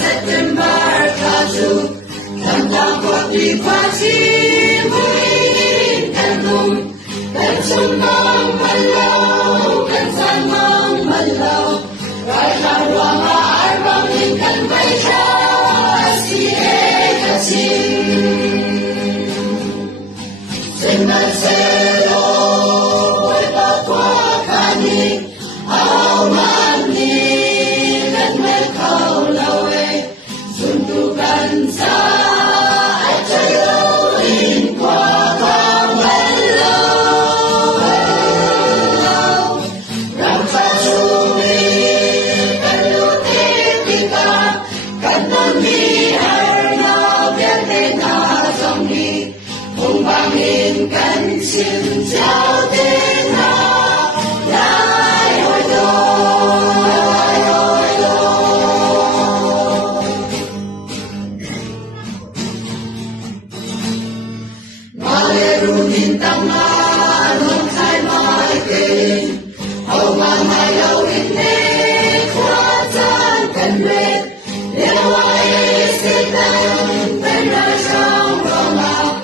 September kaju Thantlang di pagi muin kanung dan sumbang malau dan samang malau raya ruang arbang ikan baca si kasi senang selo bertakwa kani au mani dan merkau lawe suntukan sa Cảnh chim chào tên họ lại hồi đô Mare rumin tăng nga nông khai mai kênh hầu mà mai lâu in nê khoa gian cần mệt Nếu ai sẽ tăng bên đời trong lòng nào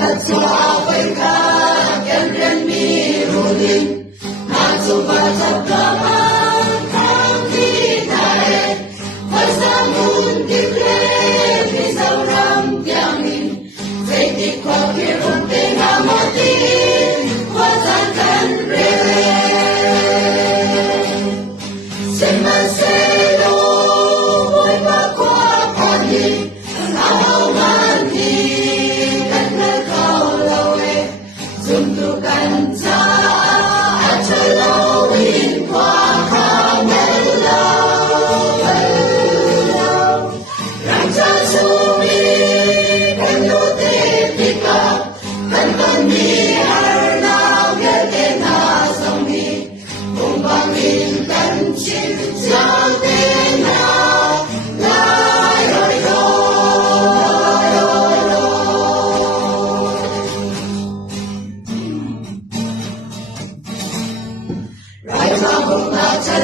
Hãy subscribe cho kênh Ghiền Mì Gõ để không bỏ Hãy subscribe cho kênh Ghiền Mì Gõ để không bỏ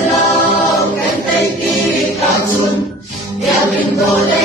lỡ những Hãy subscribe